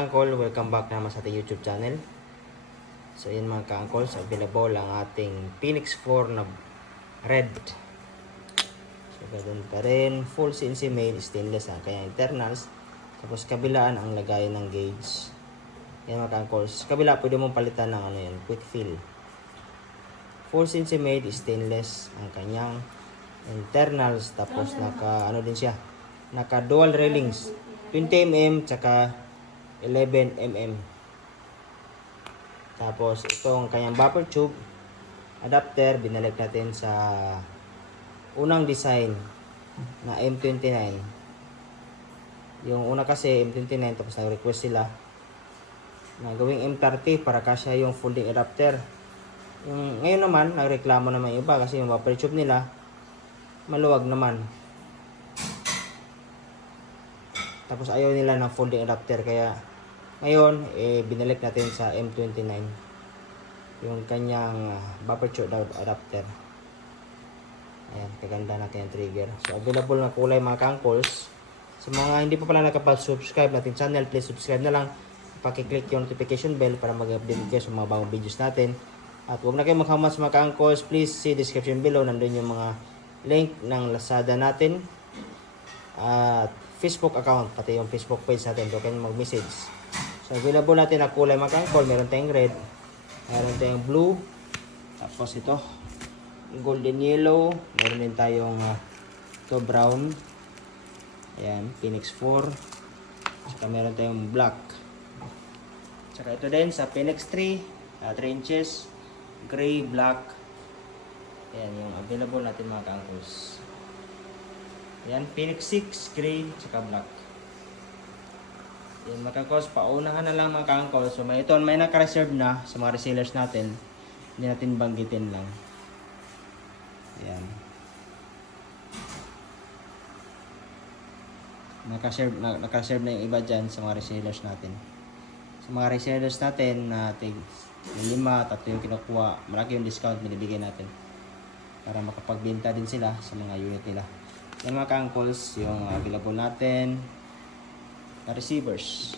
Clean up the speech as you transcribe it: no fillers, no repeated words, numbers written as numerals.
ka-angkol, welcome back naman sa ating YouTube channel. So yun mga ka-angkol, available ang ating Phoenix 4 na red. So ganoon pa rin, full CNC made stainless ang kanyang internals. Tapos kabilaan ang lagayan ng gauge. Yan mga ka-angkol, sa kabila pwede mong palitan ng quick fill. Full CNC made stainless ang kanyang internals. Tapos naka din siya, naka dual railings 20mm tsaka 11mm. Tapos itong kanyang buffer tube adapter, binalik natin sa unang design na M29. Yung una kasi M29, tapos nag-request sila na gawing M30 para kasya yung folding adapter. Yung ngayon naman nagreklamo naman yung iba kasi yung buffer tube nila maluwag naman. Tapos ayaw nila ng folding adapter, kaya ngayon binalik natin sa M29 yung kanyang buffer tube adapter. Ayan, kaganda natin yung trigger. So available na kulay mga ka-angkols. Sa mga hindi pa pala nakapag-subscribe natin channel, please subscribe na lang. Paki-click yung notification bell para mag-update kayo sa mga bagong videos natin. At huwag na kayong maghamas mga ka-angkols, please see description below, nandun yung mga link ng Lazada natin at Facebook account, pati yung Facebook page natin, doon kayo mag-message. So available natin na kulay mga ka-angkol, meron tayong red, meron tayong blue, tapos ito golden yellow, meron din tayong ito brown, ayan, Phoenix 4, saka meron tayong black, saka ito din sa Phoenix 3 3 inches, gray, black. Ayan yung available natin mga ka-angkols. Ayan, Phoenix 6, gray, tsaka black. Ayan mga ka-angkols, paunahan na lang mga ka-angkols. So may naka-reserve na sa mga resellers natin. Hindi natin banggitin lang. Ayan. Naka-reserve na yung iba dyan sa mga resellers natin. Sa mga resellers natin na 5, 3 yung kinukuha, malaki yung discount binibigay natin para makapagbenta din sila sa mga unit nila. Yan mga ka-angkols, yung available natin na receivers.